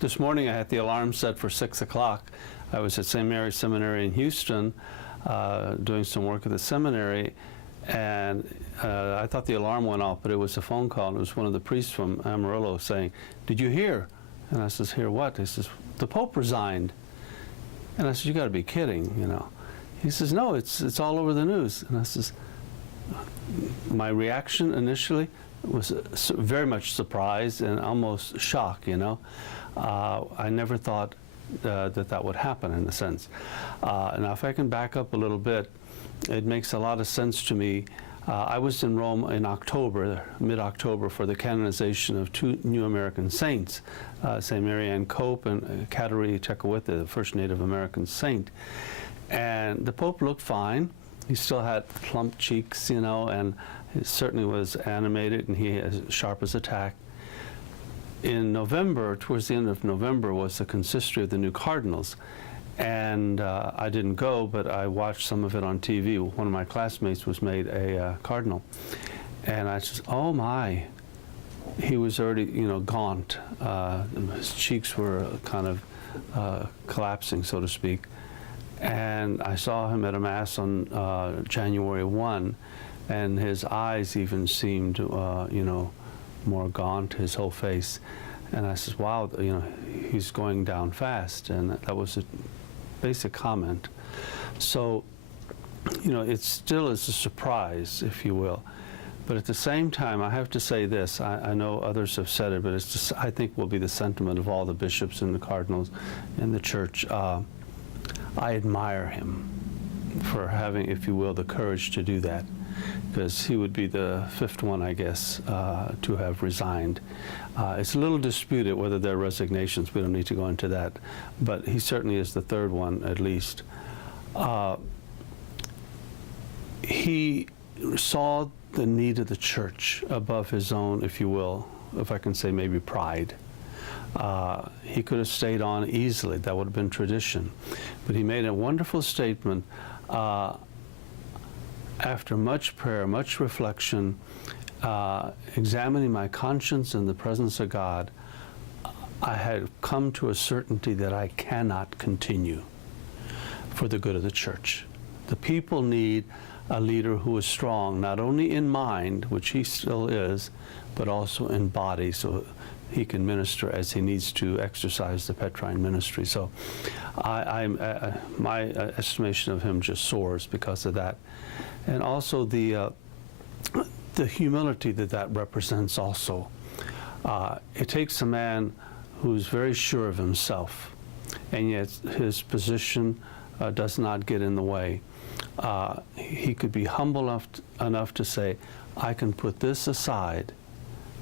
This morning I had the alarm set for 6 o'clock. I was at St. Mary's Seminary in Houston doing some work at the seminary, and I thought the alarm went off, but it was a phone call, and it was one of the priests from Amarillo saying, "Did you hear?" And I says, "Hear what?" He says, "The Pope resigned." And I said, "You got to be kidding, you know." He says, "No, it's all over the news." And I says, my reaction initially was very much surprise and almost shock, you know. I never thought that would happen, in a sense. Now, if I can back up a little bit, it makes a lot of sense to me. I was in Rome in October, mid-October, for the canonization of 2 new American saints, St. Mary Ann Cope and Kateri Tekakwitha, the first Native American saint. And the Pope looked fine. He still had plump cheeks, you know, and he certainly was animated, and he as sharp as a tack. In November, towards the end of November, was the consistory of the new cardinals. And I didn't go, but I watched some of it on TV. One of my classmates was made a cardinal. And I said, oh my, he was already, you know, gaunt. His cheeks were kind of collapsing, so to speak. And I saw him at a Mass on January 1, and his eyes even seemed, you know, more gaunt, his whole face. And I said, wow, you know, he's going down fast. And that was a basic comment. So, you know, it still is a surprise, if you will. But at the same time, I have to say this. I know others have said it, but it's just, I think, will be the sentiment of all the bishops and the cardinals in the church. I admire him for having, if you will, the courage to do that, because he would be the 5th one, I guess, to have resigned. It's a little disputed whether there are resignations. We don't need to go into that, but he certainly is the 3rd one, at least. He saw the need of the church above his own, if you will, if I can say maybe pride. He could have stayed on easily. That would have been tradition. But he made a wonderful statement after much prayer, much reflection, examining my conscience in the presence of God. I had come to a certainty that I cannot continue for the good of the church. The people need a leader who is strong, not only in mind, which he still is, but also in body, so he can minister as he needs to exercise the Petrine ministry. So my estimation of him just soars because of that. And also the humility that represents also. It takes a man who's very sure of himself, and yet his position does not get in the way. He could be humble enough to say, I can put this aside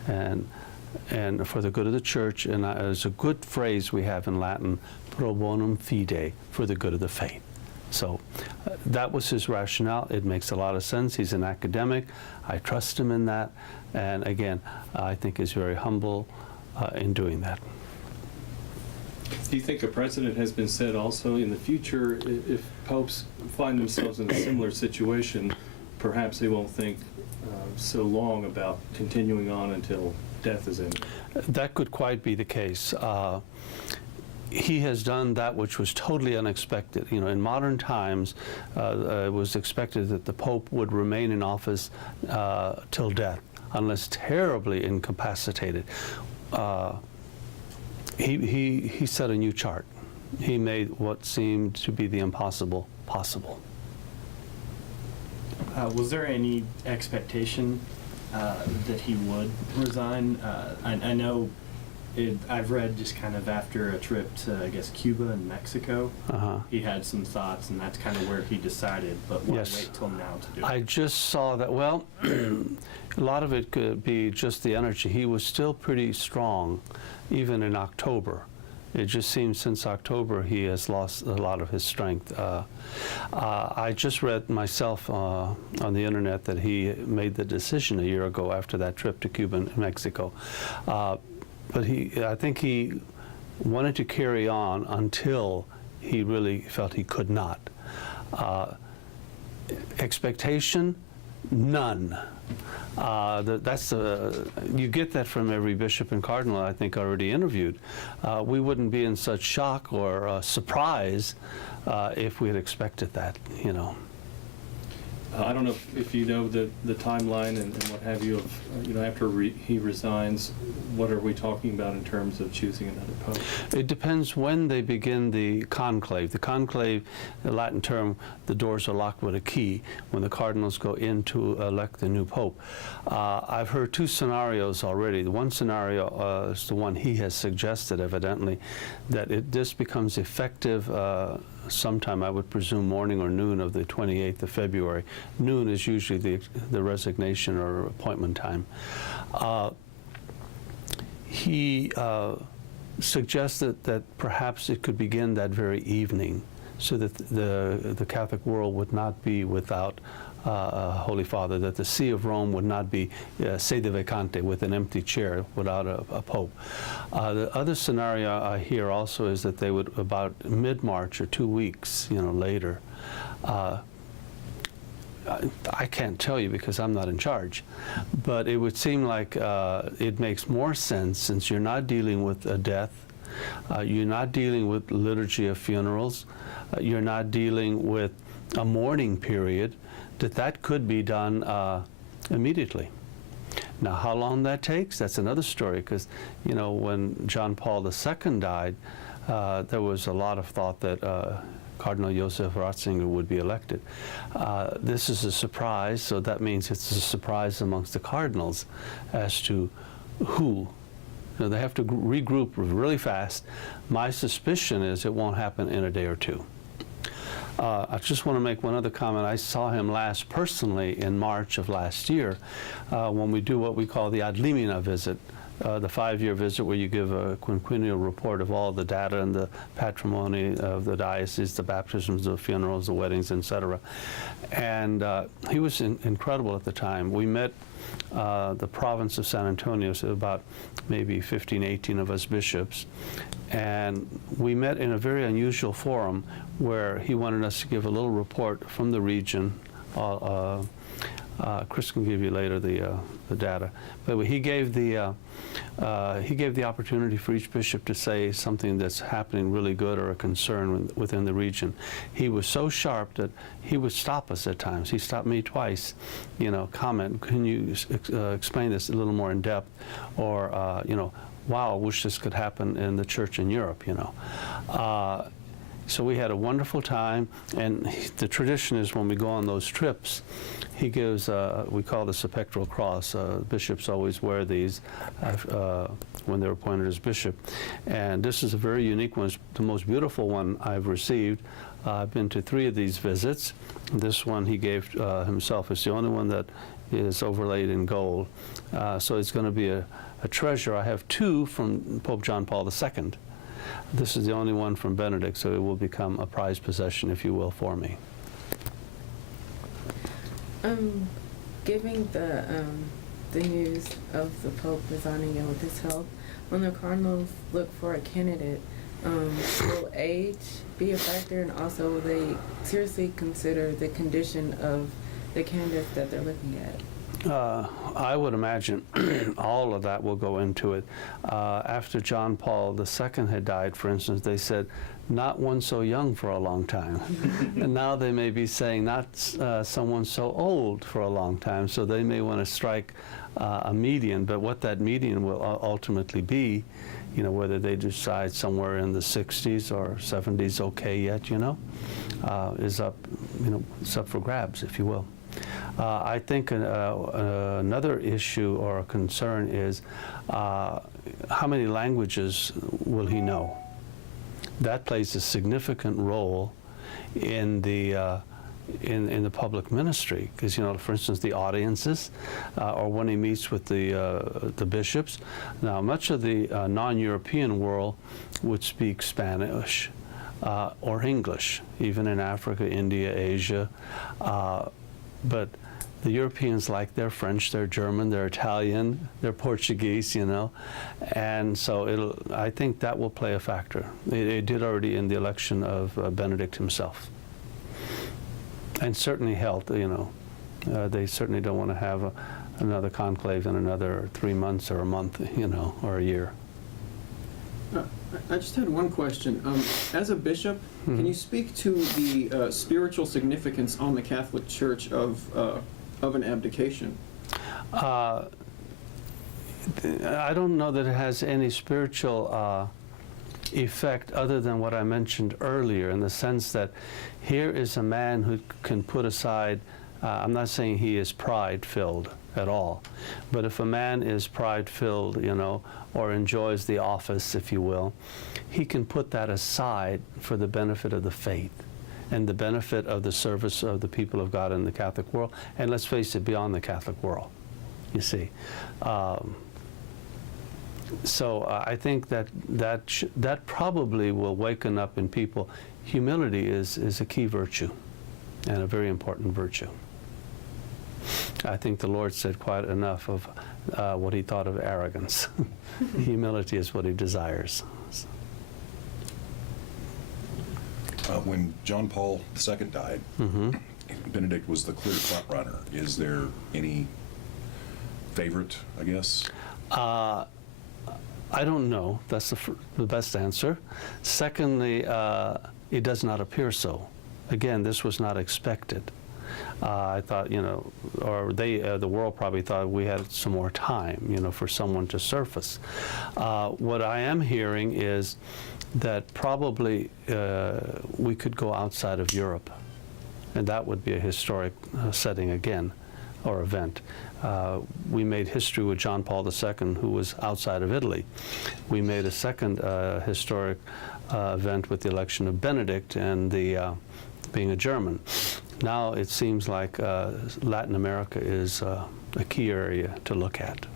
and for the good of the church, and there's a good phrase we have in Latin, pro bonum fide, for the good of the faith. So that was his rationale. It makes a lot of sense. He's an academic. I trust him in that. And again, I think he's very humble in doing that. Do you think a precedent has been set also in the future if popes find themselves in a similar situation, perhaps they won't think so long about continuing on until death is in? That could quite be the case. He has done that which was totally unexpected. You know, in modern times, it was expected that the Pope would remain in office till death, unless terribly incapacitated. He set a new chart. He made what seemed to be the impossible possible. Was there any expectation that he would resign? I know I've read just kind of after a trip to, I guess, Cuba and Mexico, he had some thoughts, and that's kind of where he decided, but why wait till now to do it? I just saw that, well, a lot of it could be just the energy. He was still pretty strong, even in October. It just seems since October he has lost a lot of his strength. I just read myself on the internet that he made the decision a year ago after that trip to Cuba and Mexico. But I think he wanted to carry on until he really felt he could not. Expectation, None. You get that from every bishop and cardinal I think already interviewed. We wouldn't be in such shock or surprise if we had expected that, you know. I don't know if you know the timeline and what have you of, after he resigns, what are we talking about in terms of choosing another pope? It depends when they begin the conclave. The conclave, the Latin term, the doors are locked with a key when the cardinals go in to elect the new pope. I've heard two scenarios already. The one scenario is the one he has suggested, evidently, that this becomes effective sometime, I would presume, morning or noon of the 28th of February. Noon is usually the resignation or appointment time. He suggested that perhaps it could begin that very evening, so that the Catholic world would not be without Holy Father, that the See of Rome would not be sede vacante, with an empty chair without a pope. The other scenario I hear also is that they would, about mid-March or 2 weeks, later. I can't tell you because I'm not in charge, but it would seem like it makes more sense, since you're not dealing with a death, you're not dealing with liturgy of funerals, you're not dealing with a mourning period, that could be done immediately. Now, how long that takes, that's another story, because, when John Paul II died, there was a lot of thought that Cardinal Joseph Ratzinger would be elected. This is a surprise, so that means it's a surprise amongst the cardinals as to who. They have to regroup really fast. My suspicion is it won't happen in a day or two. I just want to make one other comment. I saw him last personally in March of last year when we do what we call the ad limina visit, the 5-year visit where you give a quinquennial report of all the data and the patrimony of the diocese, the baptisms, the funerals, the weddings, etc. And he was incredible at the time. We met the province of San Antonio, so about maybe 15, 18 of us bishops, and we met in a very unusual forum where he wanted us to give a little report from the region. Chris can give you later the data, but he gave the opportunity for each bishop to say something that's happening really good or a concern within the region. He was so sharp that he would stop us at times. He stopped me twice, comment, can you explain this a little more in depth, or wow, I wish this could happen in the church in Europe, So we had a wonderful time, and the tradition is when we go on those trips, he gives, we call this a pectoral cross. Bishops always wear these when they're appointed as bishop. And this is a very unique one. It's the most beautiful one I've received. I've been to 3 of these visits. This one he gave himself. It's the only one that is overlaid in gold. So it's going to be a treasure. I have 2 from Pope John Paul II. This is the only one from Benedict, so it will become a prized possession, if you will, for me. Giving the news of the Pope resigning and with his health, when the cardinals look for a candidate, will age be a factor, and also will they seriously consider the condition of the candidates that they're looking at? I would imagine all of that will go into it. After John Paul II had died, for instance, they said, not one so young for a long time. And now they may be saying, not someone so old for a long time. So they may want to strike a median, but what that median will ultimately be, whether they decide somewhere in the 60s or 70s okay yet, is up, it's up for grabs, if you will. I think another issue or a concern is how many languages will he know? That plays a significant role in the public ministry, because for instance, the audiences, or when he meets with the bishops. Now, much of the non-European world would speak Spanish or English, even in Africa, India, Asia. But the Europeans like their French, their German, their Italian, their Portuguese, and so I think that will play a factor. It did already in the election of Benedict himself. And certainly health, They certainly don't want to have another conclave in another 3 months or a month, or a year. I just had one question. As a bishop, can you speak to the spiritual significance on the Catholic Church of an abdication? I don't know that it has any spiritual effect other than what I mentioned earlier, in the sense that here is a man who can put aside, I'm not saying he is pride-filled at all, but if a man is pride-filled, or enjoys the office, if you will, he can put that aside for the benefit of the faith and the benefit of the service of the people of God in the Catholic world, and let's face it, beyond the Catholic world, you see. So I think that probably will waken up in people. Humility is a key virtue and a very important virtue. I think the Lord said quite enough of what he thought of arrogance. Humility is what he desires. When John Paul II died, Benedict was the clear front runner. Is there any favorite, I guess? I don't know. That's the best answer. Secondly, it does not appear so. Again, this was not expected. I thought, or the world probably thought we had some more time, for someone to surface. What I am hearing is that probably we could go outside of Europe, and that would be a historic setting again, or event. We made history with John Paul II, who was outside of Italy. We made a second historic event with the election of Benedict and being a German. Now it seems like Latin America is a key area to look at.